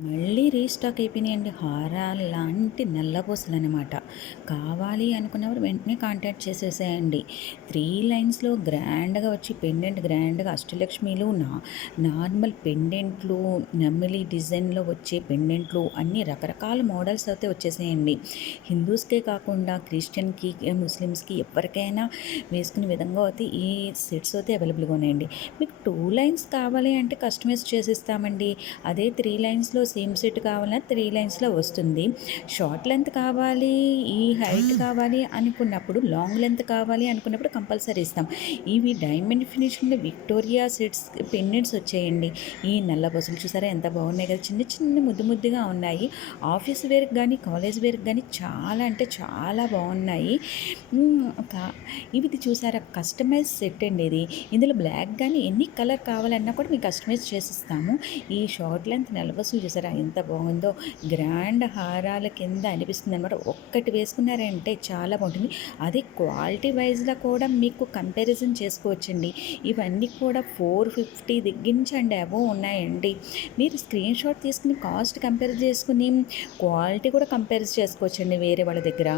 మళ్ళీ రీస్టాక్ అయిపోయినాయండి. హారాలు లాంటి నల్లపూసలనమాట. కావాలి అనుకున్నవారు వెంటనే కాంటాక్ట్ చేసేసేయండి. 3 లైన్స్‌లో గ్రాండ్‌గా వచ్చి పెండెంట్ గ్రాండ్‌గా అష్టలక్ష్మిలు, నార్మల్ పెండెంట్లు, నెమలి డిజైన్‌లో వచ్చే పెండెంట్లు అన్నీ రకరకాల మోడల్స్ అయితే వచ్చేసాయండి. హిందూస్‌కే కాకుండా క్రిస్టియన్‌కి, ముస్లిమ్స్‌కి ఎవరికైనా వేసుకునే విధంగా అయితే ఈ సెట్స్ అయితే అవైలబుల్‌గా ఉన్నాయండి. మీకు 2 లైన్స్ కావాలి అంటే కస్టమైజ్ చేసిస్తామండి. అదే 3 లైన్స్‌లో సేమ్ సెట్ కావాలన్నా 3 లైన్స్‌లో వస్తుంది. షార్ట్ లెంత్ కావాలి, ఈ హైట్ కావాలి అనుకున్నప్పుడు, లాంగ్ లెంత్ కావాలి అనుకున్నప్పుడు కంపల్సరీ ఇస్తాం. ఇవి డైమండ్ ఫినిషింగ్‌లో విక్టోరియా సెట్స్ పెండెంట్స్ వచ్చాయండి. ఈ నల్ల బొసలు చూసారా ఎంత బాగున్నాయి కదా! చిన్న చిన్న ముద్దు ముద్దుగా ఉన్నాయి. ఆఫీస్ వేర్‌కి గానీ, కాలేజ్ వేర్‌కి గానీ చాలా అంటే చాలా బాగున్నాయి. హ్మ్. కా ఇది చూసారా కస్టమైజ్ సెట్ అండి ఇది. ఇందులో బ్లాక్ గానీ ఎన్ని కలర్ కావాలన్నా కూడా మీకు కస్టమైజ్ చేసిస్తాము. ఈ షార్ట్ లెంత్ నెలబస్సులు చూసారా ఎంత బాగుందో! గ్రాండ్ హారాల కింద అనిపిస్తుందనమాట. ఒక్కటి వేసుకున్నారంటే చాలా బాగుంటుంది. అదే క్వాలిటీ వైజ్‌గా కూడా మీకు కంపారిజన్ చేసుకోవచ్చండి. ఇవన్నీ కూడా 450 దగ్గర నుంచి అండ్ అబోవ్ ఉన్నాయండి. మీరు స్క్రీన్ షాట్ తీసుకొని కాస్ట్ కంపేర్ చేసుకొని క్వాలిటీ కూడా కంపేర్ చేసుకోవచ్చండి వేరే వాళ్ళ దగ్గర.